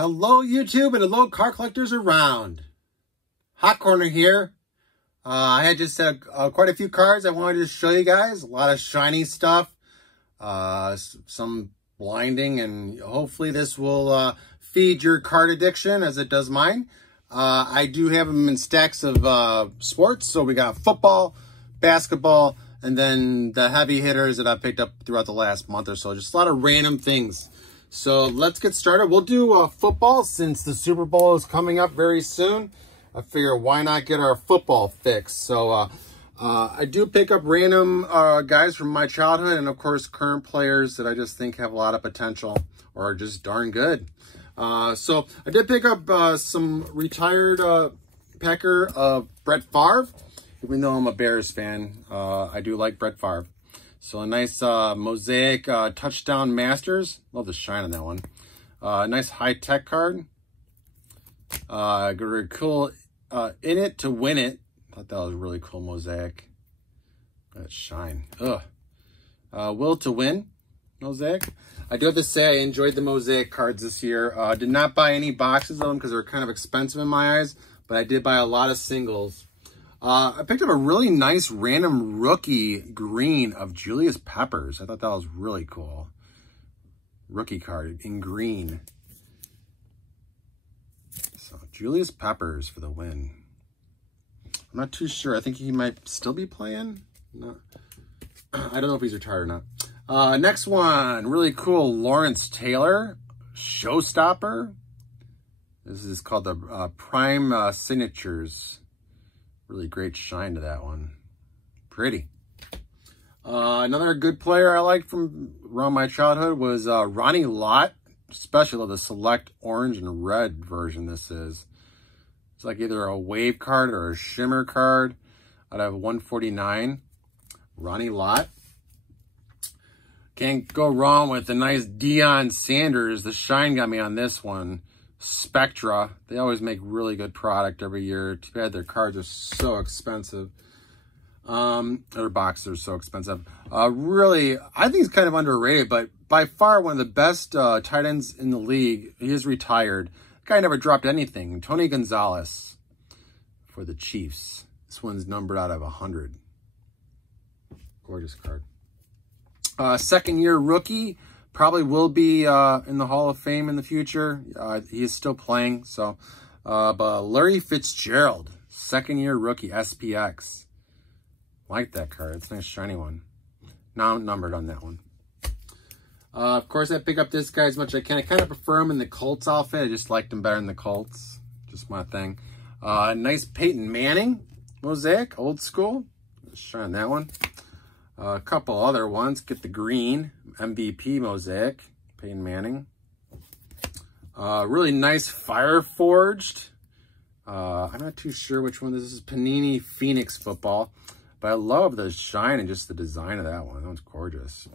Hello YouTube and hello car collectors around. Hot Corner here. I had just quite a few cards I wanted to show you guys. A lot of shiny stuff, some blinding, and hopefully this will feed your card addiction as it does mine. I do have them in stacks of sports. So we got football, basketball, and then the heavy hitters that I picked up throughout the last month or so. Just a lot of random things. So let's get started. We'll do football since the Super Bowl is coming up very soon. I figure why not get our football fix. So I do pick up random guys from my childhood and of course current players that I just think have a lot of potential or are just darn good. So I did pick up some retired Packer of Brett Favre. Even though I'm a Bears fan, I do like Brett Favre. So a nice mosaic touchdown masters. Love the shine on that one. Nice high-tech card. Very cool in it to win it. Thought that was really cool mosaic. That shine. Ugh. Will to win mosaic. I do have to say I enjoyed the mosaic cards this year. Did not buy any boxes of them because they're kind of expensive in my eyes. But I did buy a lot of singles. I picked up a really nice random rookie green of Julius Peppers. I thought that was really cool. Rookie card in green. So Julius Peppers for the win. I'm not too sure. I think he might still be playing. No, I don't know if he's retired or not. Next one, really cool. Lawrence Taylor, Showstopper. This is called the Prime Signatures. Really great shine to that one. Pretty. Another good player I liked from around my childhood was Ronnie Lott. Especially love the select orange and red version this is. It's like either a wave card or a shimmer card. I'd have 149. Ronnie Lott. Can't go wrong with the nice Deion Sanders. The shine got me on this one. Spectra. They always make really good product every year. Too bad their cards are so expensive. Their boxes are so expensive. Really, I think he's kind of underrated, but by far one of the best tight ends in the league. He is retired. The guy never dropped anything. Tony Gonzalez for the Chiefs. This one's numbered out of 100. Gorgeous card. Second year rookie. Probably will be in the Hall of Fame in the future. He is still playing. So, but Larry Fitzgerald, second year rookie, SPX. Like that card. It's a nice shiny one. Now numbered on that one. Of course, I pick up this guy as much as I can. I kind of prefer him in the Colts outfit. I just liked him better in the Colts. Just my thing. Nice Peyton Manning mosaic, old school. Let's shine that one. A couple other ones. Get the green MVP mosaic, Peyton Manning. Really nice Fire Forged. I'm not too sure which one this is. Panini Phoenix football. But I love the shine and just the design of that one. That one's gorgeous.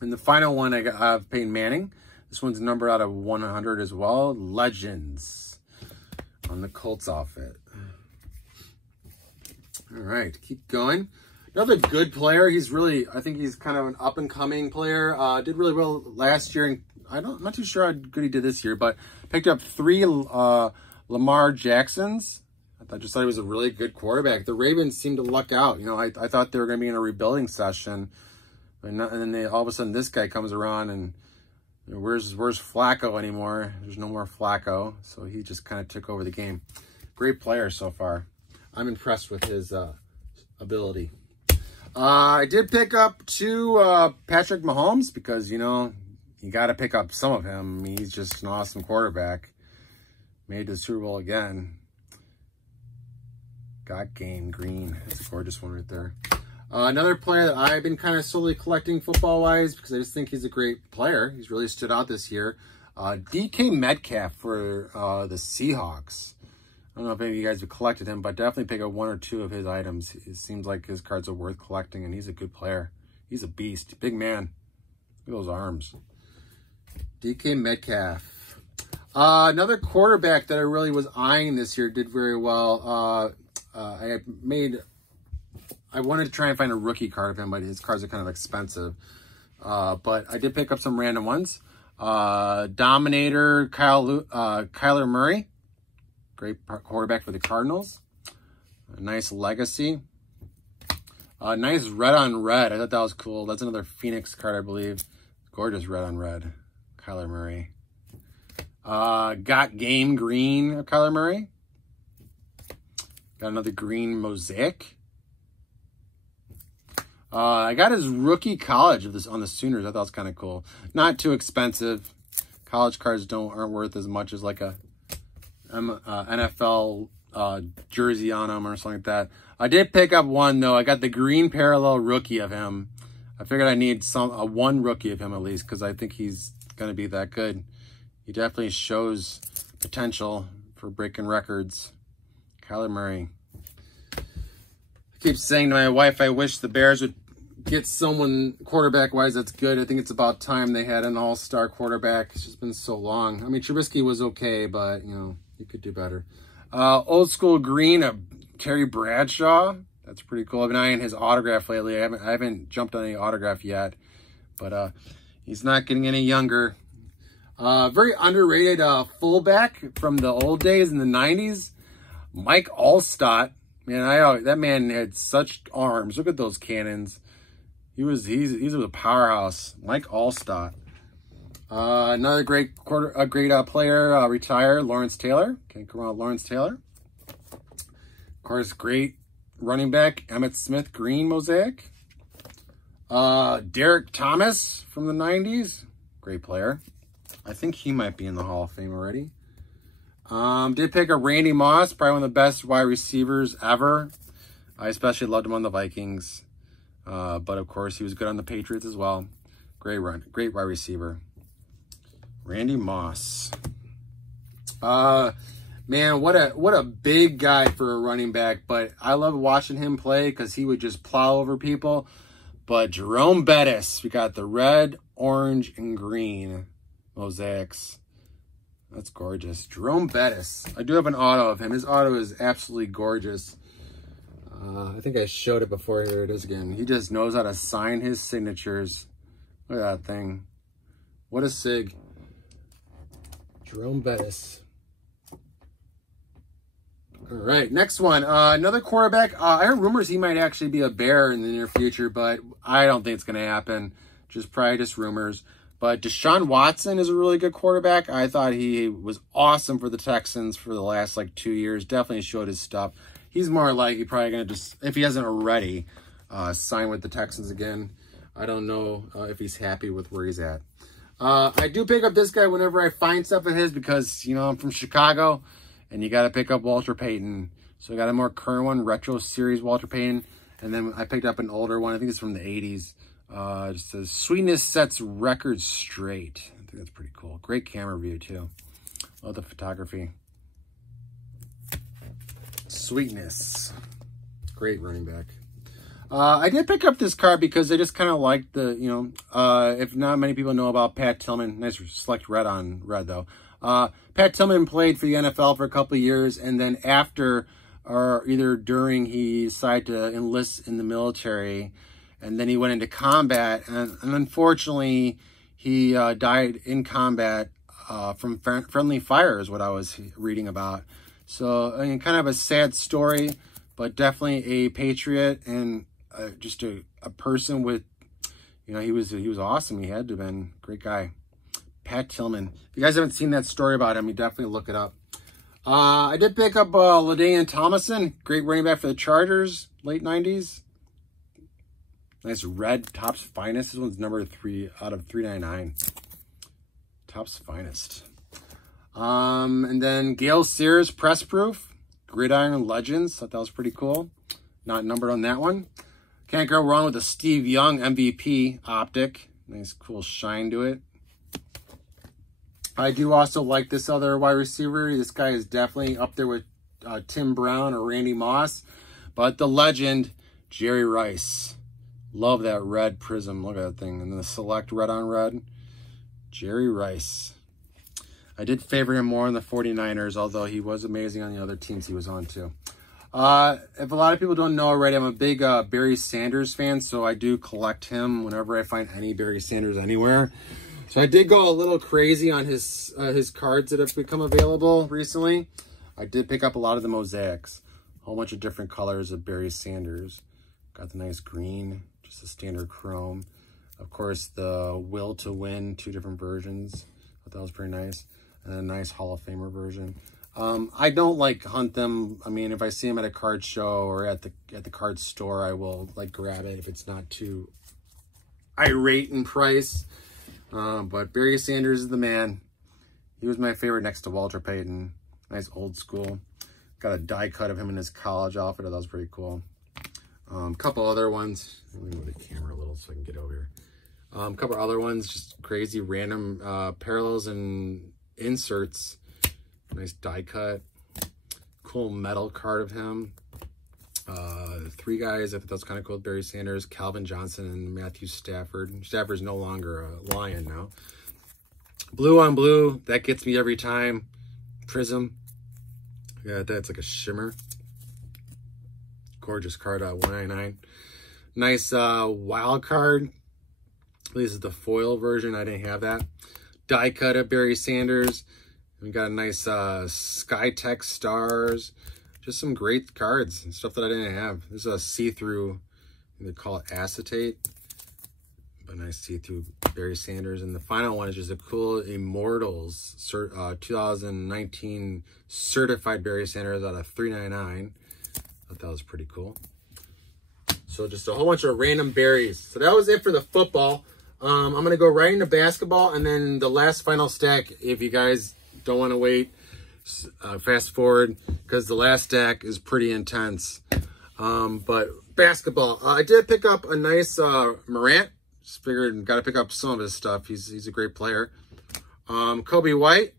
And the final one I have Peyton Manning. This one's numbered out of 100 as well. Legends on the Colts outfit. All right, keep going. Another good player. He's really, I think he's kind of an up-and-coming player. Did really well last year. And I'm not too sure how good he did this year, but picked up 3 Lamar Jacksons. I just thought he was a really good quarterback. The Ravens seemed to luck out. You know, I thought they were going to be in a rebuilding session. And then all of a sudden this guy comes around and you know, where's Flacco anymore? There's no more Flacco. So he just kind of took over the game. Great player so far. I'm impressed with his ability. I did pick up 2 Patrick Mahomes because, you know, you got to pick up some of him. He's just an awesome quarterback. Made the Super Bowl again. Got game green. That's a gorgeous one right there. Another player that I've been kind of slowly collecting football-wise because I just think he's a great player. He's really stood out this year. DK Metcalf for the Seahawks. I don't know if any of you guys have collected him, but definitely pick up 1 or 2 of his items. It seems like his cards are worth collecting, and he's a good player. He's a beast. Big man. Look at those arms. DK Metcalf. Another quarterback that I really was eyeing this year did very well. I wanted to try and find a rookie card of him, but his cards are kind of expensive. But I did pick up some random ones. Dominator, Kyler Murray. Great quarterback for the Cardinals. A nice legacy. Nice red on red. I thought that was cool. That's another Phoenix card, I believe. Gorgeous red on red. Kyler Murray. Got game green of Kyler Murray. Got another green mosaic. I got his rookie college of this on the Sooners. I thought it was kind of cool. Not too expensive. College cards aren't worth as much as like a NFL jersey on them or something like that. I did pick up one though. I got the green parallel rookie of him. I figured I need one rookie of him at least because I think he's gonna be that good. He definitely shows potential for breaking records. Kyler Murray. I keep saying to my wife, I wish the Bears would get someone quarterback-wise that's good. I think it's about time they had an all-star quarterback. It's just been so long. I mean, Trubisky was okay, but, you know, you could do better. Old school green of Terry Bradshaw. That's pretty cool. I've been eyeing his autograph lately. I haven't jumped on any autograph yet, but he's not getting any younger. Very underrated fullback from the old days in the 90s. Mike Alstott. Man, that man had such arms. Look at those cannons. He's a powerhouse. Mike Alstott. Another great player retired, Lawrence Taylor. Can't go wrong with Lawrence Taylor. Of course, great running back, Emmitt Smith, green mosaic. Derek Thomas from the 90s. Great player. I think he might be in the Hall of Fame already. Did pick up Randy Moss, probably one of the best wide receivers ever. I especially loved him on the Vikings. But of course, he was good on the Patriots as well. Great wide receiver. Randy Moss. Man, what a big guy for a running back. But I love watching him play because he would just plow over people. But Jerome Bettis, we got the red, orange, and green mosaics. That's gorgeous. Jerome Bettis. I do have an auto of him. His auto is absolutely gorgeous. I think I showed it before. Here it is again. He just knows how to sign his signatures. Look at that thing. What a sig. Jerome Bettis. All right, next one. Another quarterback. I heard rumors he might actually be a Bear in the near future, but I don't think it's going to happen. Probably just rumors. But Deshaun Watson is a really good quarterback. I thought he was awesome for the Texans for the last, 2 years. Definitely showed his stuff. He's more likely probably going to just, if he hasn't already, sign with the Texans again. I don't know if he's happy with where he's at. I do pick up this guy whenever I find stuff of his because, I'm from Chicago, and you got to pick up Walter Payton. So I got a more current one, Retro Series Walter Payton. And then I picked up an older one. I think it's from the 80s. It says, Sweetness Sets Records Straight. I think that's pretty cool. Great camera view, too. Love the photography. Sweetness. Great running back. I did pick up this card because I just kind of like the, if not many people know about Pat Tillman. Nice select red on red, though. Pat Tillman played for the NFL for a couple of years, and then after, or either during, he decided to enlist in the military. And then he went into combat, and unfortunately, he died in combat from friendly fire is what I was reading about. So, I mean, kind of a sad story, but definitely a patriot and just a person with, he was awesome. He had to have been a great guy. Pat Tillman. If you guys haven't seen that story about him, you definitely look it up. I did pick up LaDainian Tomlinson, great running back for the Chargers, late 90s. Nice red, Topps Finest. This one's number 3 out of 399. Topps Finest. And then Gale Sears Press Proof. Gridiron Legends. Thought that was pretty cool. Not numbered on that one. Can't go wrong with the Steve Young MVP optic. Nice cool shine to it. I do also like this other wide receiver. This guy is definitely up there with Tim Brown or Randy Moss. But the legend, Jerry Rice. Love that red prism. Look at that thing. And then the select red on red. Jerry Rice. I did favor him more in the 49ers, although he was amazing on the other teams he was on too. If a lot of people don't know already, I'm a big Barry Sanders fan, so I do collect him whenever I find any Barry Sanders anywhere. So I did go a little crazy on his cards that have become available recently. I did pick up a lot of the mosaics. A whole bunch of different colors of Barry Sanders. Got the nice green, just a standard chrome. Of course, the Will to Win, 2 different versions. I thought that was pretty nice. And a nice Hall of Famer version. I don't like hunt them. I mean, if I see them at a card show or at the card store, I will like grab it if it's not too irate in price. But Barry Sanders is the man. He was my favorite next to Walter Payton. Nice old school. Got a die cut of him in his college outfit. That was pretty cool. A couple other ones. Let me move the camera a little so I can get over here. A couple other ones, just crazy random parallels and inserts. Nice die cut. Cool metal card of him. 3 guys, I thought that was kind of cool. Barry Sanders, Calvin Johnson, and Matthew Stafford. Stafford's no longer a Lion now. Blue on blue, that gets me every time. Prism. Yeah, that's like a shimmer. Gorgeous card, 199. Nice wild card. This is the foil version. I didn't have that. Die cut of Barry Sanders. We got a nice SkyTech stars. Just some great cards and stuff that I didn't have. This is a see-through, they call it acetate. But nice see-through Barry Sanders. And the final one is just a cool Immortals 2019 certified Barry Sanders out of $3.99. I thought that was pretty cool. So just a whole bunch of random berries. So that was it for the football. I'm going to go right into basketball, and then the last final stack, if you guys don't want to wait, fast forward, because the last stack is pretty intense. But basketball, I did pick up a nice Morant. Just figured, got to pick up some of his stuff. He's a great player. Kobe White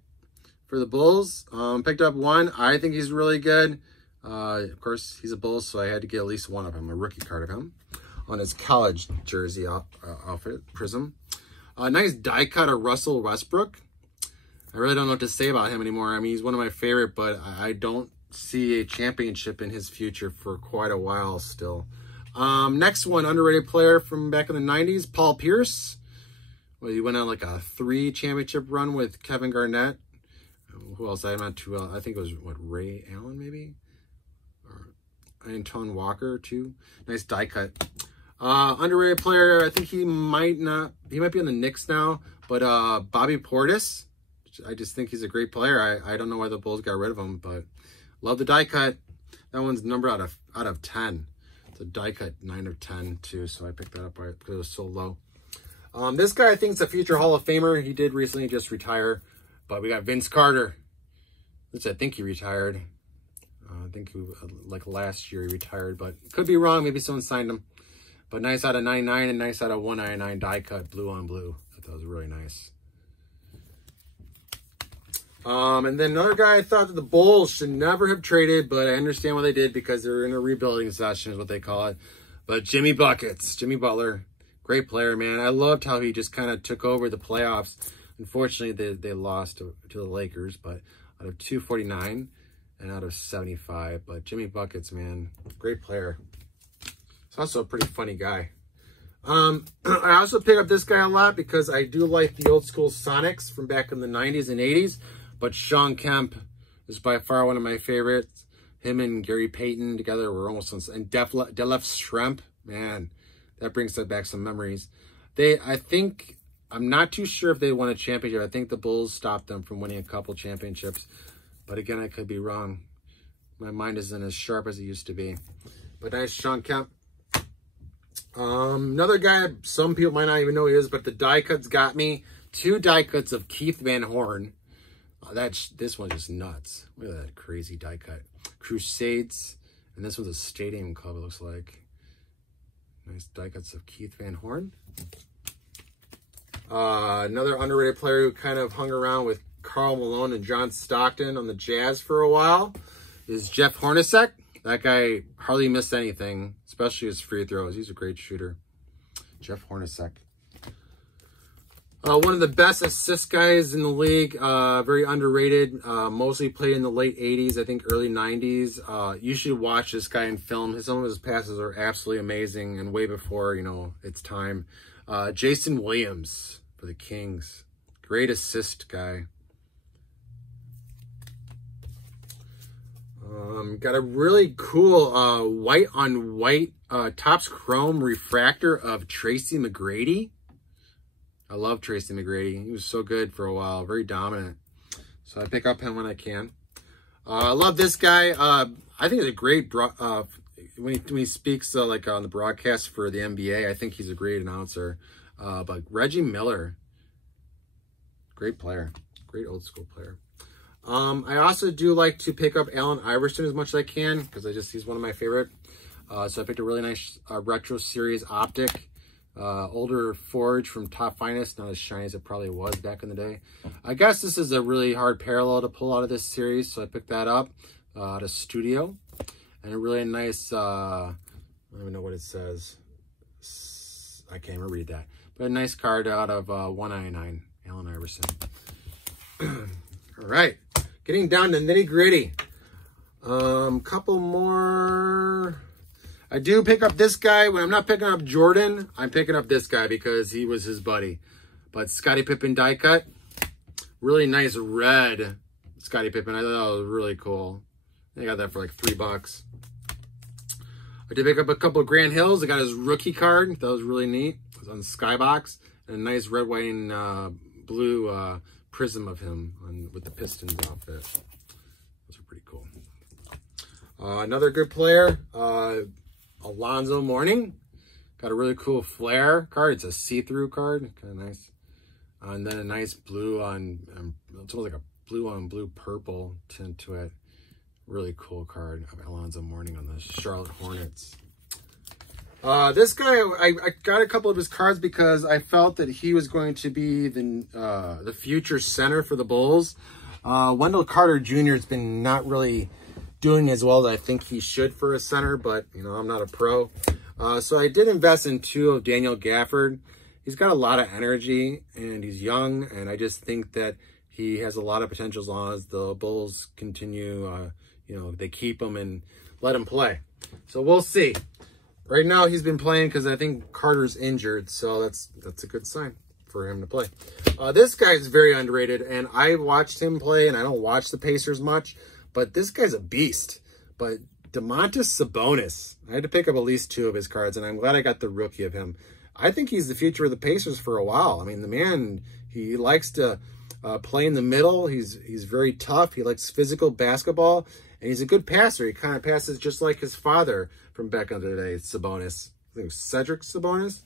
for the Bulls. Picked up one. I think he's really good. Of course, he's a Bull, so I had to get at least one of him, a rookie card of him, on his college jersey outfit, Prism. Nice die cut of Russell Westbrook. I really don't know what to say about him anymore. I mean, he's one of my favorite, but I don't see a championship in his future for quite a while still. Next one, underrated player from back in the 90s, Paul Pierce. Well, he went on like a 3 championship run with Kevin Garnett. Who else? I'm not too well. I think it was, what, Ray Allen maybe? Or Antoine Walker too. Nice die cut. Underrated player, I think he might be on the Knicks now, but Bobby Portis. I just think he's a great player. I don't know why the Bulls got rid of him, but love the die cut. That one's numbered out of 10. It's a die cut 9 of 10 too, so I picked that up right because it was so low. This guy I think is a future Hall of Famer. He did recently just retire, but we got Vince Carter, which I think he retired. I think he, like last year he retired, but could be wrong. Maybe someone signed him. But nice out of 99 and nice out of 199 die cut, blue on blue. I thought that was really nice. And then another guy I thought that the Bulls should never have traded, but I understand why they did because they're in a rebuilding session is what they call it. But Jimmy Buckets, Jimmy Butler, great player, man. I loved how he just kind of took over the playoffs. Unfortunately, they lost to the Lakers, but out of 249 and out of 75. But Jimmy Buckets, man, great player. He's also a pretty funny guy. I also pick up this guy a lot because I do like the old school Sonics from back in the 90s and 80s. But Shawn Kemp is by far one of my favorites. Him and Gary Payton together were almost on, and Detlef Schrempf, man, that brings back some memories. I'm not too sure if they won a championship. I think the Bulls stopped them from winning a couple championships. But again, I could be wrong. My mind isn't as sharp as it used to be. But nice Shawn Kemp. Another guy, some people might not even know who he is, but the die cuts got me. 2 die cuts of Keith Van Horn. This one's just nuts. Look at that crazy die cut. Crusades. And this one's a stadium club, it looks like. Nice die cuts of Keith Van Horn. Another underrated player who kind of hung around with Karl Malone and John Stockton on the Jazz for a while is Jeff Hornacek. That guy hardly missed anything, especially his free throws. He's a great shooter. Jeff Hornacek. One of the best assist guys in the league. Very underrated. Mostly played in the late 80s, I think early 90s. You should watch this guy in film. Some of his passes are absolutely amazing and way before, its time. Jason Williams for the Kings. Great assist guy. Got a really cool white on white Topps Chrome refractor of Tracy McGrady. I love Tracy McGrady. He was so good for a while, very dominant. So I pick up him when I can. I love this guy. I think he's a great when he speaks like on the broadcast for the NBA. I think he's a great announcer. But Reggie Miller, great player, great old school player. I also do like to pick up Allen Iverson as much as I can because he's one of my favorite. So I picked a really nice retro series optic, older forge from Top Finest, not as shiny as it probably was back in the day. I guess this is a really hard parallel to pull out of this series, so I picked that up at a Studio, and a really nice. I don't even know what it says. I can't even read that, but a nice card out of 199, Allen Iverson. All right, getting down to nitty gritty. Couple more. I do pick up this guy. When I'm not picking up Jordan, I'm picking up this guy because he was his buddy. But Scottie Pippen die cut. Really nice red Scottie Pippen. I thought that was really cool. I got that for like $3. I did pick up a couple of Grant Hills. I got his rookie card. That was really neat. It was on Skybox. And a nice red, white, and blue prism of him with the Pistons outfit. Those are pretty cool. Another good player, Alonzo Mourning. Got a really cool flare card. It's a see-through card, kind of nice. And then a nice blue on, it's almost like a blue on blue purple tint to it. Really cool card of Alonzo Mourning on the Charlotte Hornets. This guy, I got a couple of his cards because I felt that he was going to be the future center for the Bulls. Wendell Carter Jr. has been not really doing as well as I think he should for a center, but you know, I'm not a pro. So I did invest in 2 of Daniel Gafford. He's got a lot of energy and he's young, and I just think that he has a lot of potential as long as the Bulls continue, you know, they keep him and let him play. So we'll see. Right now he's been playing because I think Carter's injured, so that's a good sign for him to play. This guy's very underrated, and I watched him play, and I don't watch the Pacers much, but this guy's a beast. But Domantas Sabonis, I had to pick up at least 2 of his cards, and I'm glad I got the rookie of him. I think he's the future of the Pacers for a while. I mean, the man, he likes to play in the middle. He's very tough. He likes physical basketball, and he's a good passer. He kind of passes just like his father from back in the day, Sabonis. I think it was Cedric Sabonis.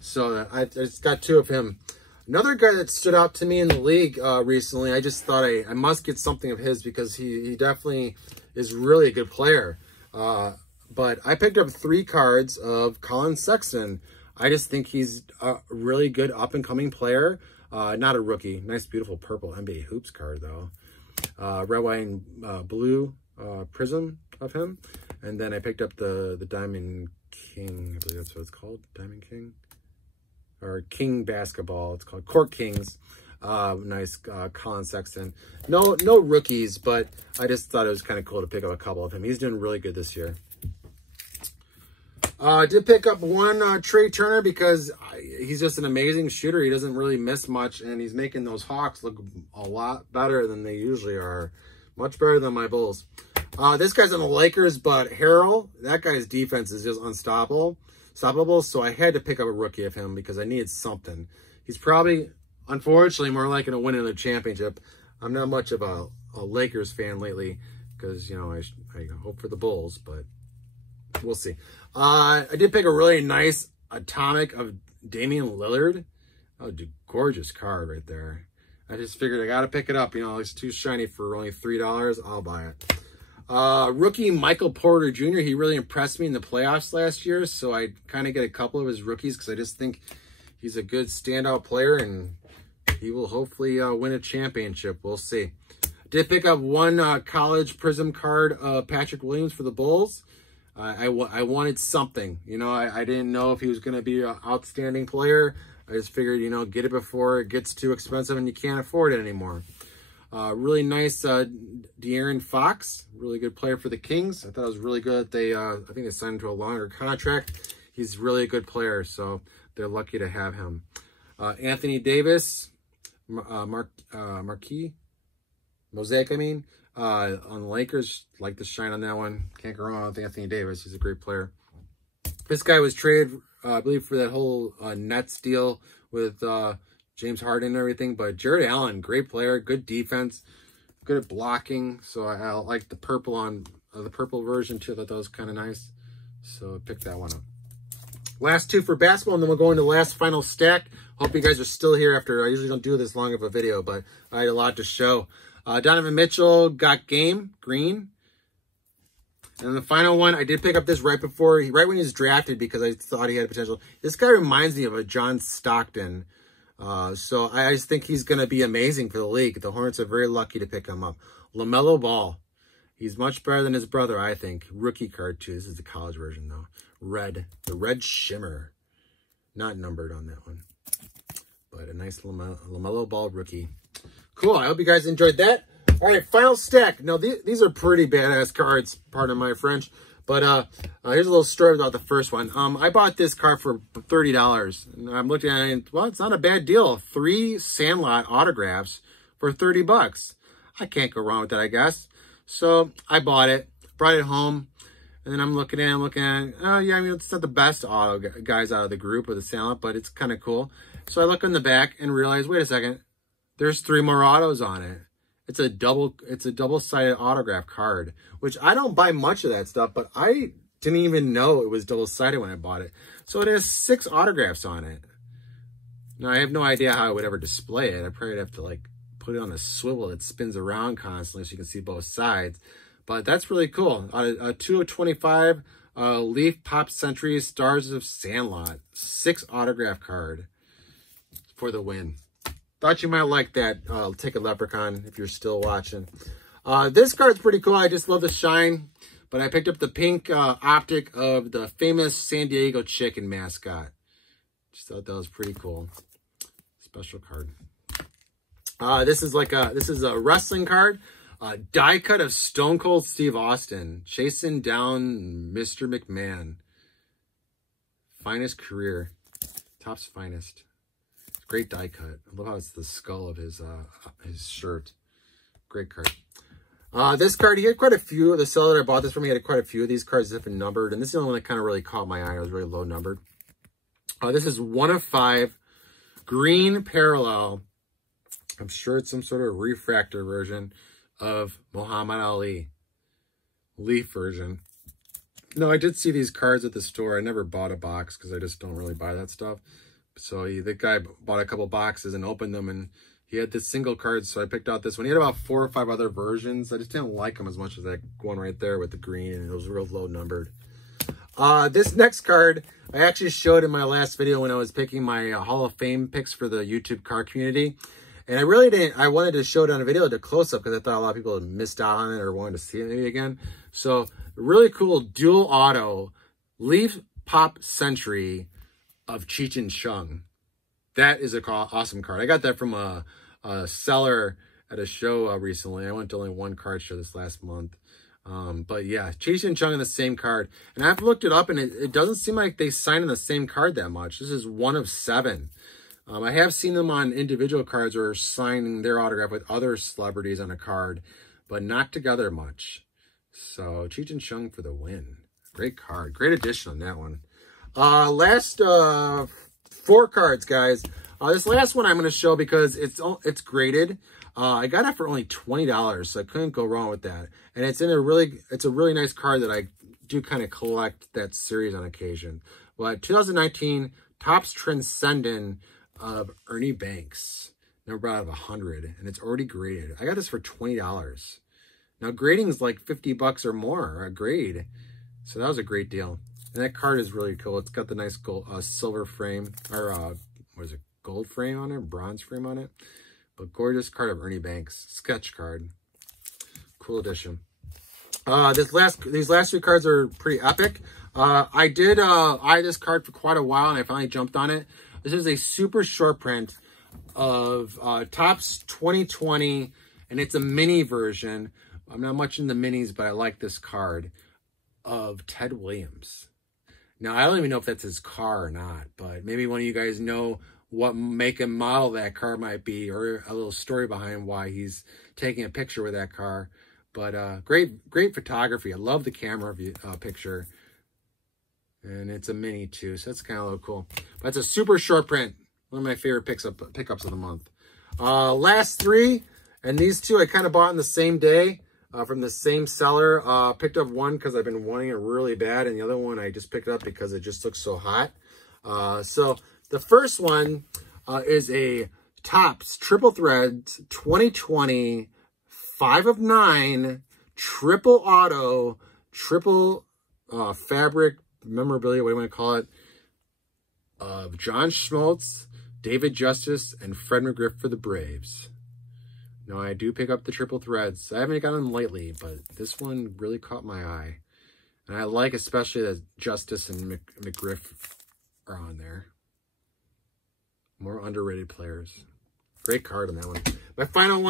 So I just got 2 of him. Another guy that stood out to me in the league recently, I just thought I must get something of his because he definitely is really a good player. But I picked up 3 cards of Colin Sexton. I just think he's a really good up-and-coming player. Not a rookie. Nice, beautiful purple NBA Hoops card, though. Red, white, and blue prism of him. And then I picked up the Diamond King. I believe that's what it's called. Diamond King? Or King Basketball. It's called Court Kings. Nice Colin Sexton. No rookies, but I just thought it was kind of cool to pick up a couple of him. He's doing really good this year. I did pick up 1 Trey Turner because he's just an amazing shooter. He doesn't really miss much, and he's making those Hawks look a lot better than they usually are. Much better than my Bulls. This guy's on the Lakers, but Harrell, that guy's defense is just unstoppable. So I had to pick up a rookie of him because I needed something. He's probably, unfortunately, more likely to win another championship. I'm not much of a Lakers fan lately because, you know, I hope for the Bulls, but we'll see. I did pick a really nice atomic of Damian Lillard. Oh, dude, gorgeous card right there. I just figured I got to pick it up. You know, it's too shiny for only $3. I'll buy it. Rookie Michael Porter Jr., he really impressed me in the playoffs last year, so I kind of get a couple of his rookies because I just think he's a good standout player, and he will hopefully win a championship. We'll see. Did pick up 1 college prism card of Patrick Williams for the Bulls. I wanted something. You know, I didn't know if he was going to be an outstanding player. I just figured, you know, get it before it gets too expensive and you can't afford it anymore. Really nice De'Aaron Fox, really good player for the Kings. I thought it was really good. They, I think they signed him to a longer contract. He's really a good player, so they're lucky to have him. Anthony Davis, Marquis, Mosaic, I mean. On the Lakers, like the shine on that one. Can't go wrong with Anthony Davis. He's a great player. This guy was traded, I believe, for that whole Nets deal with James Harden and everything. But Jared Allen, great player, good defense, good at blocking. So I like the purple on the purple version too. I thought that was kind of nice. So I picked that one up. Last two for basketball, and then we'll go into the last final stack. Hope you guys are still here after, I usually don't do this long of a video, but I had a lot to show. Donovan Mitchell got game, green. And the final one, I did pick up this right when he was drafted because I thought he had potential. This guy reminds me of a John Stockton. So I just think he's going to be amazing for the league. The Hornets are very lucky to pick him up. LaMelo Ball. He's much better than his brother, I think. Rookie card, too. This is the college version, though. Red. The red shimmer. Not numbered on that one. But a nice LaMelo Ball rookie. Cool. I hope you guys enjoyed that. All right, final stack. Now, these are pretty badass cards, pardon my French. But here's a little story about the first one. I bought this card for $30. And I'm looking at it, well, it's not a bad deal. 3 Sandlot autographs for $30. I can't go wrong with that, I guess. So I bought it, brought it home. And then I'm looking at it. Oh, yeah, I mean, it's not the best auto guys out of the group or the Sandlot, but it's kind of cool. So I look on the back and realize, wait a second. There's 3 more autos on it. It's a double-sided autograph card, which I don't buy much of that stuff, but I didn't even know it was double-sided when I bought it. So it has 6 autographs on it. Now, I have no idea how I would ever display it. I probably would have to, like, put it on a swivel that spins around constantly so you can see both sides. But that's really cool. A 2 of 25 Leaf Pop Century Stars of Sandlot. 6 autograph card for the win. Thought you might like that. Take a Leprechaun if you're still watching. This card's pretty cool. I just love the shine. But I picked up the pink optic of the famous San Diego Chicken mascot. Just thought that was pretty cool. Special card. This is a wrestling card. Die cut of Stone Cold Steve Austin. Chasing down Mr. McMahon. Finest career. Topps finest. Great die cut. I love how it's the skull of his shirt. Great card. This card, he had quite a few. The seller that I bought this from, he had quite a few of these cards, different numbered. And this is the only one that kind of really caught my eye. It was really low numbered. This is 1 of 5. Green parallel. I'm sure it's some sort of refractor version of Muhammad Ali. Leaf version. No, I did see these cards at the store. I never bought a box because I just don't really buy that stuff. So the guy bought a couple boxes and opened them, and he had this single card, so I picked out this one. He had about 4 or 5 other versions. I just didn't like them as much as that one right there with the green, and it was real low numbered. This next card, I actually showed in my last video when I was picking my Hall of Fame picks for the YouTube card community. And I really didn't, I wanted to show it on a video to close up because I thought a lot of people had missed out on it or wanted to see it maybe again. So really cool dual auto Leaf Pop Century of Cheech and Chong. That is an awesome card. I got that from a seller at a show recently. I went to only one card show this last month. But yeah, Cheech and Chong in the same card. And I've looked it up, and it doesn't seem like they sign in the same card that much. This is 1 of 7. I have seen them on individual cards or signing their autograph with other celebrities on a card, but not together much. So Cheech and Chong for the win. Great card. Great addition on that one. Last 4 cards, guys. This last one I'm going to show because it's graded. I got it for only $20, so I couldn't go wrong with that. And it's a really nice card that I do kind of collect that series on occasion. But 2019 Topps Transcendent of Ernie Banks, number out of 100, and it's already graded. I got this for $20. Now grading is like $50 or more a grade, so that was a great deal. And that card is really cool. It's got the nice gold, silver frame, or what is it, gold frame on it, bronze frame on it. But gorgeous card of Ernie Banks, sketch card. Cool addition. These last 2 cards are pretty epic. I did eye this card for quite a while, and I finally jumped on it. This is a super short print of Topps 2020, and it's a mini version. I'm not much into minis, but I like this card of Ted Williams. Now, I don't even know if that's his car or not, but maybe one of you guys know what make and model that car might be, or a little story behind why he's taking a picture with that car. But great photography. I love the camera view, picture. And it's a mini too, so that's kind of a little cool. But it's a super short print. One of my favorite pickups of the month. Last three, and these two I kind of bought on the same day from the same seller. Picked up one because I've been wanting it really bad, and the other one I just picked up because it just looks so hot. So the first one is a Topps Triple Threads 2020 5 of 9 triple auto, triple fabric memorabilia, what do you want to call it, of John Schmaltz, David Justice, and Fred McGriff for the Braves. Now, I do pick up the triple threads. I haven't gotten them lately, but this one really caught my eye. And I like especially that Justice and McGriff are on there. More underrated players. Great card on that one. My final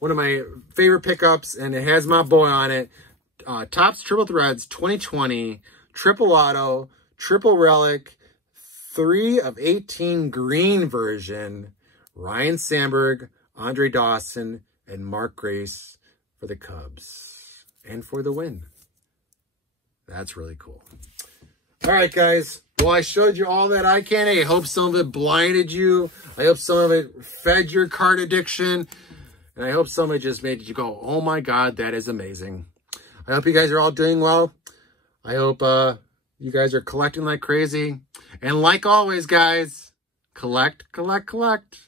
one of my favorite pickups, and it has my boy on it. Topps Triple Threads 2020 Triple Auto, Triple Relic, 3 of 18 green version. Ryne Sandberg, Andre Dawson, and Mark Grace for the Cubs. And for the win. That's really cool. All right, guys. Well, I showed you all that eye candy. I hope some of it blinded you. I hope some of it fed your card addiction. And I hope some of it just made you go, oh my God, that is amazing. I hope you guys are all doing well. I hope you guys are collecting like crazy. And like always, guys, collect, collect, collect.